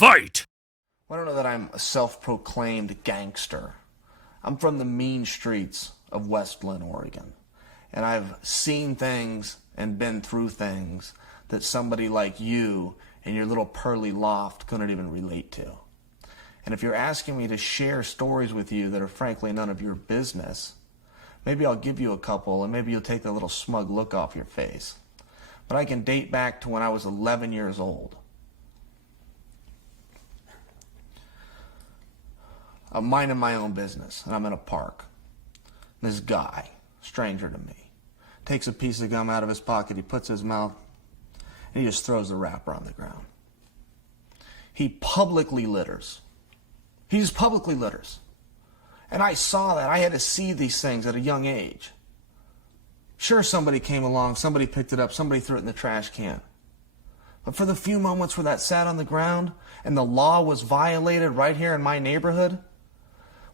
Fight! I don't know that I'm a self-proclaimed gangster. I'm from the mean streets of West Linn, Oregon. And I've seen things and been through things that somebody like you in your little pearly loft couldn't even relate to. And if you're asking me to share stories with you that are frankly none of your business, maybe I'll give you a couple and maybe you'll take that little smug look off your face. But I can date back to when I was 11 years old. I'm minding my own business, and I'm in a park. This guy, stranger to me, takes a piece of gum out of his pocket, he puts his mouth, and he just throws the wrapper on the ground. He publicly litters. He just publicly litters. And I saw that. I had to see these things at a young age. Sure, somebody came along, somebody picked it up, somebody threw it in the trash can. But for the few moments where that sat on the ground and the law was violated right here in my neighborhood,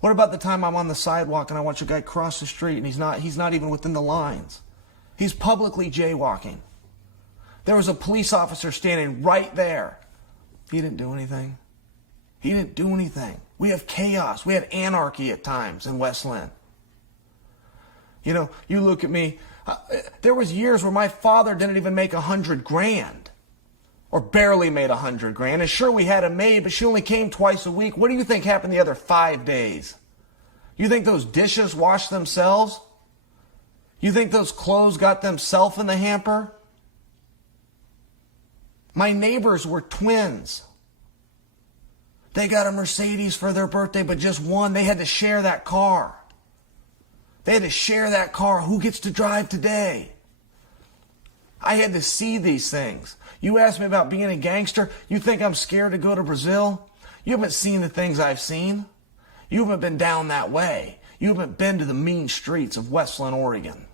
what about the time I'm on the sidewalk and I watch a guy cross the street and he's not even within the lines? He's publicly jaywalking. There was a police officer standing right there. He didn't do anything. He didn't do anything. We have chaos. We have anarchy at times in West Linn. You know, you look at me. There was years where my father didn't even make $100,000. Or barely made $100,000. And sure, we had a maid, but she only came twice a week. What do you think happened the other 5 days? You think those dishes washed themselves? You think those clothes got themselves in the hamper? My neighbors were twins. They got a Mercedes for their birthday, but just one. They had to share that car. They had to share that car. Who gets to drive today? I had to see these things. You asked me about being a gangster. You think I'm scared to go to Brazil? You haven't seen the things I've seen. You haven't been down that way. You haven't been to the mean streets of West Linn, Oregon.